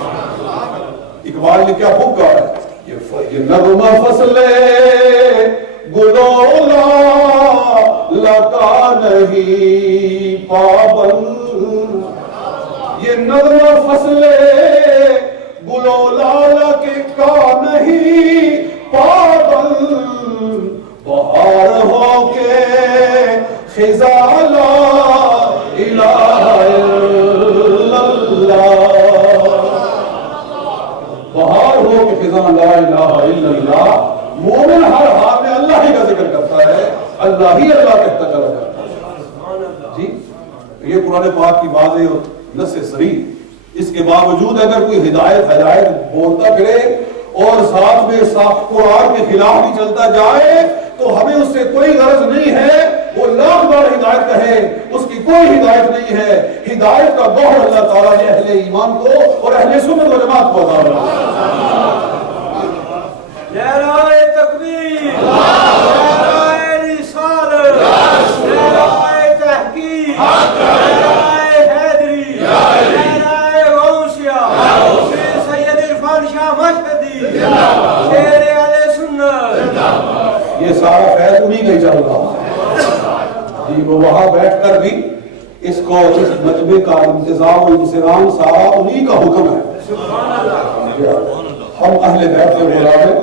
اقبال نے کیا خوب کہا ہے، یہ نغمہ فصل گلولا لگا نہیں پابند، یہ نغمہ فصل گلولا لگا نہیں پابند، بہار ہو کے خزاں لا الہ الا اللہ، بہار ہو کے خزاں لا الہ الا اللہ۔ مومن ہر حال میں اللہ ہی کا ذکر کرتا ہے، اللہ ہی اللہ کہتا چلا جاتا ہے۔ جی یہ قرآن پاک کی واضح اور نص صریح، اس کے باوجود اگر کوئی ہدایت بولتا پھرے اور ساتھ میں قرآن کے خلاف بھی چلتا جائے تو ہمیں اس سے کوئی غرض نہیں ہے، وہ لاکھ بار ہدایت کہے اس کی کوئی ہدایت نہیں ہے۔ ہدایت کا گوہر اللہ تعالیٰ نے اہل ایمان کو اور اہل سنت و جماعت کو عطا فرمایا۔ نعرہ تکبیر، نعرہ رسالت، نعرہ تحقیق، نعرہ حیدری، نعرہ غوثیہ، سید عرفان شاہ مشہدی، شیر اہل سنت، یہ سارا فیض انہی کا ہی چل رہا ہے۔ جی وہ وہاں بیٹھ کر بھی اس کو اس مجمع کا انتظام و انصرام سارا انہی کا حکم ہے۔ ہم اہل بیت سے غلام ہیں،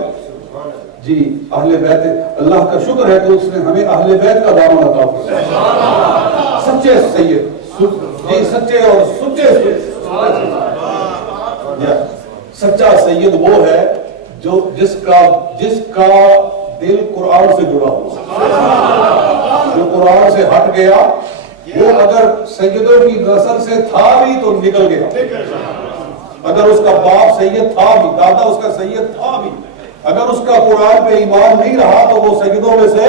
جی اہل بیت، اللہ کا شکر ہے کہ اس نے ہمیں اہل بیت کا دامن عطا فرمایا، سچے سید، جی سچے اور سچے سچا سید وہ ہے جو جس کا دل قرآن سے جڑا ہوا، جو قرآن سے ہٹ گیا، وہ اگر سیدوں کی نسل سے تھا بھی تو نکل گیا، اگر اس کا باپ سید تھا بھی، دادا اس کا سید تھا بھی، اگر اس کا قرآن پہ ایمان نہیں رہا تو وہ سیدوں میں سے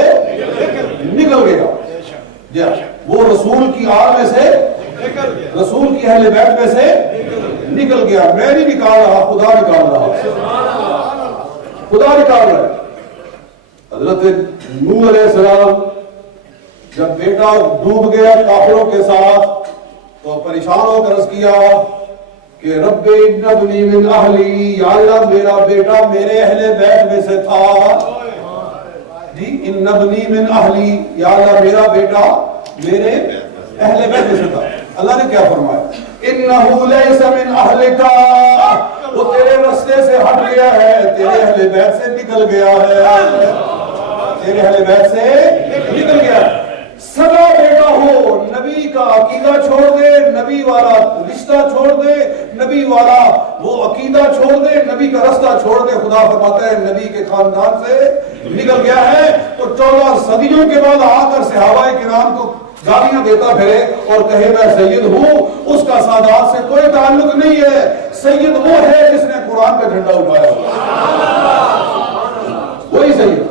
نکل گیا، وہ رسول کی آل میں سے، رسول کی اہل بیت میں سے نکل گیا. میں نہیں نکال رہا, خدا نکال رہا, خدا نکال رہا ہے. حضرت نوح علیہ السلام جب بیٹا ڈوب گیا کافروں کے ساتھ تو پریشان ہو کر عرض کیا کہ رب ان ابنی من اہلی, یا اللہ میرا بیٹا میرے اہل بیت میں سے تھا. جی ان ابنی من اہلی, یا اللہ میرا بیٹا میرے اہل بیت میں سے تھا. اللہ نے کیا فرمایا, انہو لیس من اہلک, وہ تیرے رستے سے ہٹ گیا ہے, تیرے اہل بیت سے نکل گیا ہے, تیرے اہل بیت سے نکل گیا ہے. سدا بیٹا ہو, نبی کا عقیدہ چھوڑ دے, نبی والا رشتہ چھوڑ دے, نبی والا وہ عقیدہ چھوڑ دے, نبی کا رستہ چھوڑ دے. خدا فرماتا ہے نبی کے خاندان سے نکل گیا ہے. تو 14 صدیوں کے بعد آ کر صحابہ کرام کو گالیاں دیتا پھرے اور کہے میں سید ہوں, اس کا سادات سے کوئی تعلق نہیں ہے. سید وہ ہے جس نے قرآن کا جھنڈا اٹھایا, وہی سید.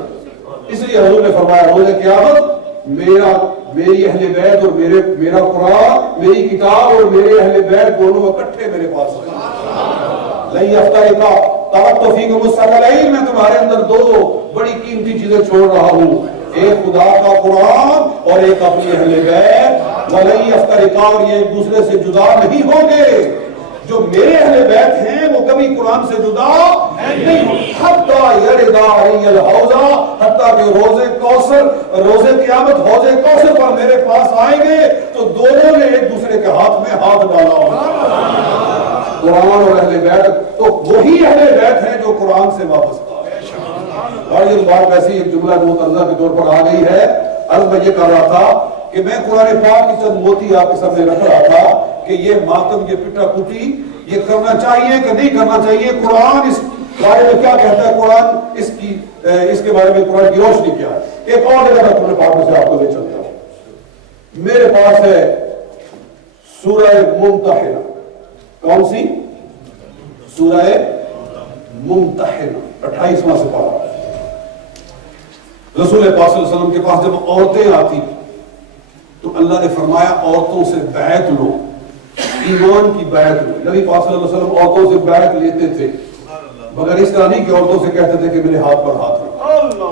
اس لیے حضور نے فرمایا روز قیامت میری اہل بیت اور میرا قرآن, میری کتاب اور میرے اہل بیت دونوں اکٹھے میرے پاس ہیں. لن یفترقا ترکت فیکم الثقلین, میں تمہارے اندر 2 بڑی قیمتی چیزیں چھوڑ رہا ہوں, ایک خدا کا قرآن اور ایک اپنی اہل بیت. ولن یفترقا, اور یہ ایک دوسرے سے جدا نہیں ہوں گے. جو میرے اہل بیت ہیں وہ کبھی قرآن سے جدا نہیں ہوں. حتیٰ یردا علی الحوضہ, حتیٰ کہ روز کوثر, روز قیامت حوض کوثر پر میرے پاس آئیں گے تو دونوں نے ایک دوسرے کے ہاتھ میں ہاتھ ڈالا ہوگا. قرآن اور اہل بیت تو وہی اہل بیت ہیں جو قرآن سے واپس آئے. اور یہ بات ویسے ایک جملہ متنازع کے طور پر آ گئی ہے. عرض میں یہ کر رہا تھا کہ میں قرآن پاک کی چند موتی آپ کے سامنے رکھ رہا تھا کہ یہ ماتم, یہ پٹا پٹی یہ کرنا چاہیے کہ نہیں کرنا چاہیے. قرآن اس بارے میں کیا کہتا ہے, قرآن اس کے بارے میں قرآن کی روشنی کیا ہے. ایک اور جگہ میں قرآن پاک سے آپ کو لے چلتا ہوں. میرے پاس ہے سورہ ممتحنہ. کون سی سورہ ممتحنہ, 28واں سپارہ. رسول پاک صلی اللہ علیہ وسلم کے پاس جب عورتیں آتی تو اللہ نے فرمایا عورتوں سے بیعت لو, ایمان کی بیعت لو. نبی پاک صلی اللہ علیہ وسلم عورتوں سے بیعت لیتے تھے, مگر اس طرح نہیں کہ عورتوں سے کہتے تھے کہ میرے ہاتھ پر ہاتھ رکھو,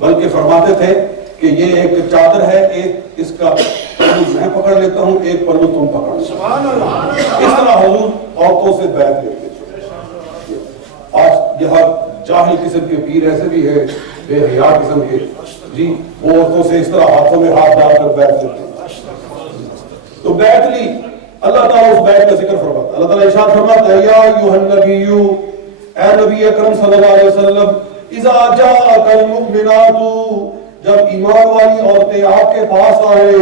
بلکہ فرماتے تھے کہ یہ ایک چادر ہے, ایک اس کا پلو میں پکڑ لیتا ہوں, ایک پلو تم پکڑ. اس طرح حضور عورتوں سے بیعت لیتے تھے. آج یہاں جاہل قسم کے پیر ایسے بھی ہے, بے حیا قسم کے, جی وہ عورتوں سے اس طرح ہاتھوں میں ہاتھ ڈال کر بیعت لیتے ہیں. تو بیعت لی, اللہ تعالیٰ اس بیعت کا ذکر فرماتا. اللہ تعالیٰ ارشاد فرماتا ہے یا ایھا النبی, اے نبی اکرم صلی اللہ علیہ وسلم, اذا جاءک المؤمنات, جب ایمان والی عورتیں آپ کے پاس آئے,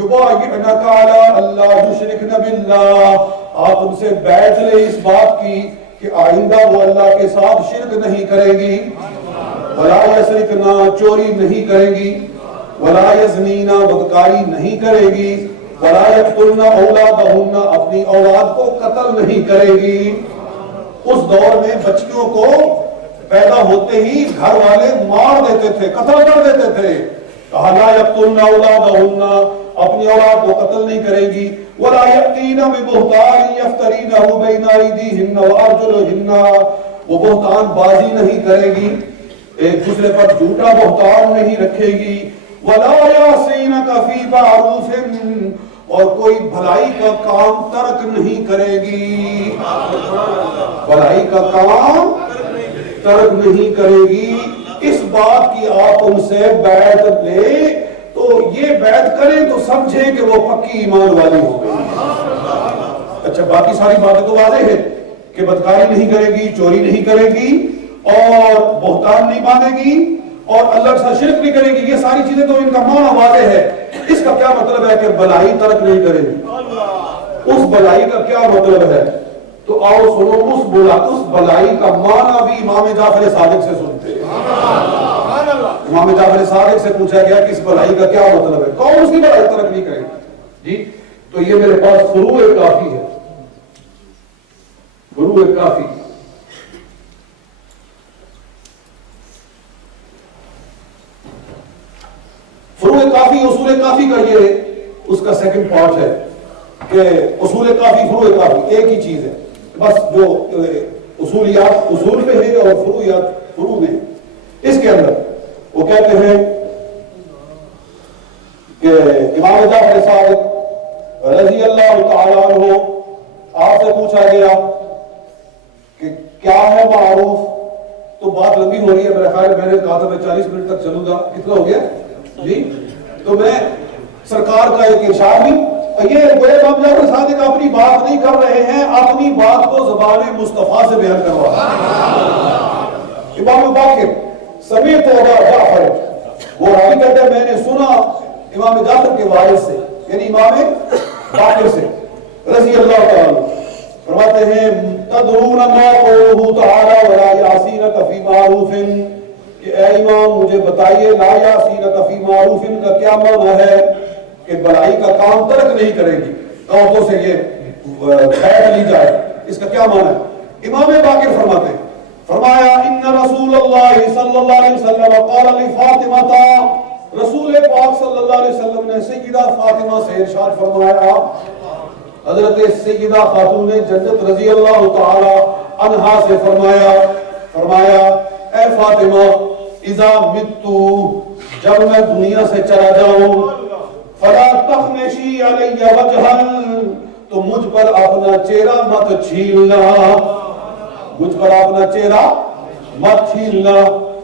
یبایعنک علی اللہ یشرکن باللہ, آپ ان سے بیعت لے اس بات کی کہ آئندہ وہ اللہ کے ساتھ شرک نہیں کرے گی, ولا یسرقنا, چوری نہیں کرے گی, ولا یزنین, بدکاری نہیں کرے گی, ولا یقتلن اولادہن, اپنی اولاد کو قتل نہیں کرے گی. اس دور میں بچیوں کو پیدا ہوتے ہی گھر والے مار دیتے تھے, قتل کر دیتے تھے. کہا لا یقتلن اولادہن, اپنی اولاد کو قتل نہیں کرے گی. ولا یأتین ببہتان یفترینہ بین ایدیہن وارجلہن, وہ بہتان بازی نہیں کرے گی, ایک دوسرے پر جھوٹا بہتان نہیں رکھے گی. ولا یعصینک فی معروف, اور کوئی بھلائی کا کام ترک نہیں کرے گی, بھلائی کا کام ترک نہیں کرے گی. اس بات کی آپ ان سے بیعت لے تو یہ بیعت کریں تو سمجھیں کہ وہ پکی ایمان والی ہو گئی. اچھا باقی ساری باتیں تو واضح ہے کہ بدکاری نہیں کرے گی, چوری نہیں کرے گی, اور بہتان نہیں باندھے گی, اور اللہ سے شرک نہیں کرے گی. یہ ساری چیزیں تو ان کا معنی واضح ہے. اس کا کیا مطلب ہے کہ بلائی ترک نہیں کرے گی. اس بلائی کا کیا مطلب ہے تو آؤ سنو. اس بلائی کا معنی بھی امام جعفر صادق سے سنتے ہیں. امام جعفر صادق سے پوچھا گیا کہ اس بلائی کا کیا مطلب ہے, کون اس کی بلائی ترک نہیں کرے گی. جی تو یہ میرے پاس فروع کافی ہے, فروع کافی. فروع کافی, اصول کافی کا یہ اس کا سیکنڈ پارٹ ہے کہ اصول کافی فروع کافی ایک ہی چیز ہے. بس جو اصولیات اصول میں ہے اور فروعیات فروع میں. اس کے اندر وہ کہتے ہیں کہ امام جعفر صادق رضی اللہ تعالیٰ عنہ آپ سے پوچھا گیا کہ کیا ہے معروف. تو بات لمبی ہو رہی ہے، میرا خیال میں نے کہا تھا میں 40 منٹ تک چلوں گا. کتنا ہو گیا جی؟ تو میں سرکار کا ایک ارشاد بھی یہ امام جعفر صادق اپنی بات نہیں کر رہے ہیں، اپنی بات کو زبان مصطفیٰ سے بیان کروا رہے ہیں. امام باقر سمیت ابا جعفر، وہ راوی کہتے ہیں میں نے سنا امام جعفر کے والد سے یعنی امام باقر سے رضی اللہ تعالی. فرماتے ہیں تدرون ما قوله تعالی ولا یعصینک فی معروف، کہ اے امام مجھے بتائیے لا یعصینک فی معروف کا کیا معنی ہے؟ کہ بھلائی کا کام ترک نہیں کرے گی، عورتوں سے یہ بیعت لی جائے، اس کا کیا معنی ہے؟ امام باقر فرماتے ہیں فرمایا ان رسول اللہ صلی اللہ علیہ وسلم قال لفاطمہ، رسول پاک صلی اللہ علیہ وسلم نے سیدہ فاطمہ سے ارشاد فرمایا، حضرت سیدہ خاتون جنت رضی اللہ تعالی عنہا سے فرمایا اے فاطمہ اذا متو، جب میں دنیا سے چلا جاؤں، فلا تخمشی علی وجہا، تو مجھ پر اپنا چہرہ مت چھیلنا، مجھ پر اپنا چہرہ مت چھیلنا،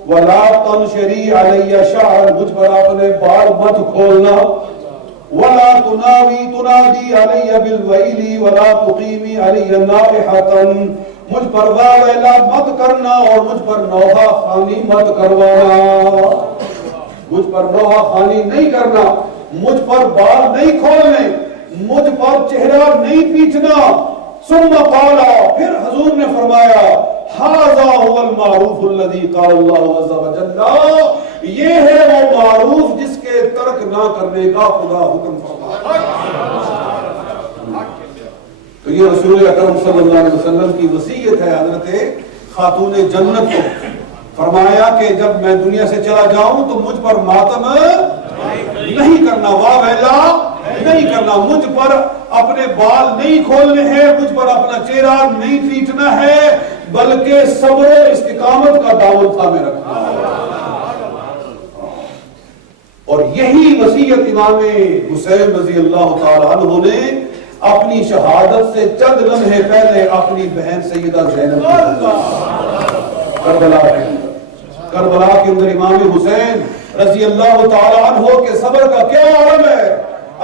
ولا تنشری علی شعر، مجھ پر اپنے بال مت کھولنا، ولا تنادی علی بالویلی ولا تقیمی علی نائحة، مجھ پر واویلا مت کرنا اور مجھ پر نوحہ خوانی مت کروانا، مجھ پر نوحہ خوانی نہیں کرنا، مجھ پر بال نہیں کھولنے، مجھ پر چہرہ نہیں پیچنا. ثم قال، پھر حضور نے فرمایا ھذا هو المعروف الذي قال الله عز وجل، یہ ہے وہ معروف جس کے ترک نہ کرنے کا خدا حکم فرمایا. تو یہ رسول اکرم صلی اللہ علیہ وسلم کی وصیت ہے حضرت خاتون جنت کو. فرمایا کہ جب میں دنیا سے چلا جاؤں تو مجھ پر ماتم نہیں کرنا، واویلا نہیں کرنا، مجھ پر اپنے بال نہیں کھولنے ہیں، مجھ پر اپنا چہرہ نہیں پیٹنا ہے، بلکہ صبر و استقامت کا دامن تھامے رکھنا. اور یہی وصیت امام حسین رضی اللہ تعالی عنہ نے اپنی شہادت سے چند لمحے پہلے اپنی بہن سیدہ زینب کربلا کے اندر امام حسین رضی اللہ تعالی عنہ کے صبر کا کیا عالم ہے.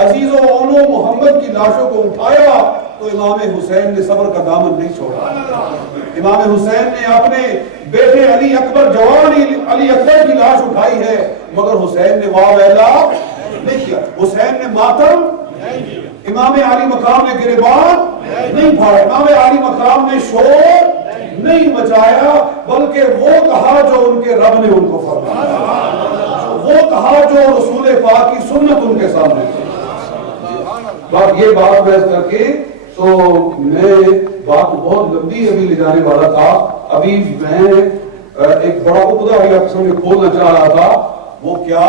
عزیزوں انہوں محمد کی لاشوں کو اٹھایا تو امام حسین نے صبر کا دامن نہیں چھوڑا. امام حسین نے اپنے بیٹے علی اکبر جوان علی اکبر کی لاش اٹھائی ہے مگر حسین نے واویلا نہیں کیا، حسین نے ماتم، امام علی مقام نے گریبان نہیں پھاڑا، امام علی مقام نے شور نہیں مچایا، بلکہ وہ کہا جو ان کے رب نے ان کو فرمایا، وہ کہا جو رسول پاک کی سنت ان کے سامنے تھی. یہ بات بحث کر کے تو میں بات بہت لمبی ابھی لے جانے والا تھا. ابھی میں ایک بڑا عقدہ بھی آپ سامنے کھولنا چاہ رہا تھا، وہ کیا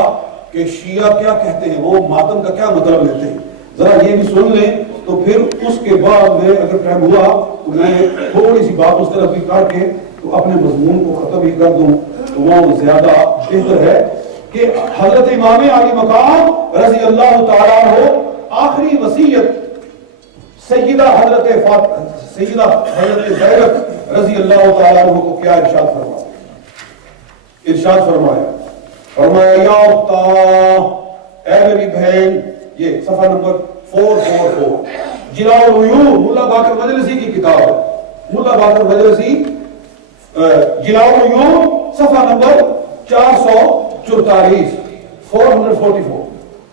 کہ شیعہ کیا کہتے ہیں، وہ ماتم کا کیا مطلب لیتے ہیں. ذرا یہ بھی سن لیں تو پھر اس کے بعد میں اگر ٹائم ہوا تو میں تھوڑی سی بات اس طرف بھی کر کے تو اپنے مضمون کو ختم ہی کر دوں تو وہ زیادہ بہتر ہے. کہ حضرت امام علی مقام رضی اللہ تعالیٰ عنہ آخری وصیت سیدہ حضرت زینب رضی اللہ تعالیٰ عنہ کو کیا ارشاد فرمایا یا اختہ، اے میری بہن. یہ صفحہ نمبر 444 جلاء العیون، ملا باقر مجلسی کی کتاب ہے. ملا باقر مجلسی جلاء العیون صفحہ نمبر 444 444.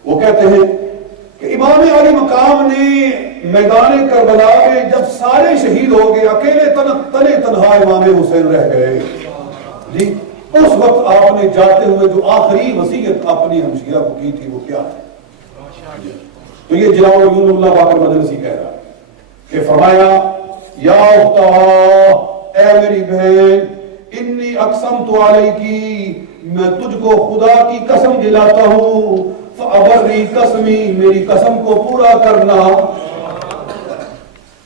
وہ کہتے ہیں کہ امام علی مقام نے میدان کربلا میں جب سارے شہید ہو گئے، اکیلے تنے تنہا امام حسین رہ گئے جی، اس وقت آپ نے جاتے ہوئے جو آخری وصیت اپنی ہمشیرہ کو کی تھی وہ کیا ہے؟ تو یہ جلاء العیون اللہ باقر مجلسی کہہ رہا ہے کہ فرمایا یا اختہ، اے میری بہن، انی اقسمت علیکی، میں تجھ کو خدا کی قسم دلاتا ہوں، فابری قسمی، میری قسم کو پورا کرنا.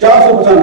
495।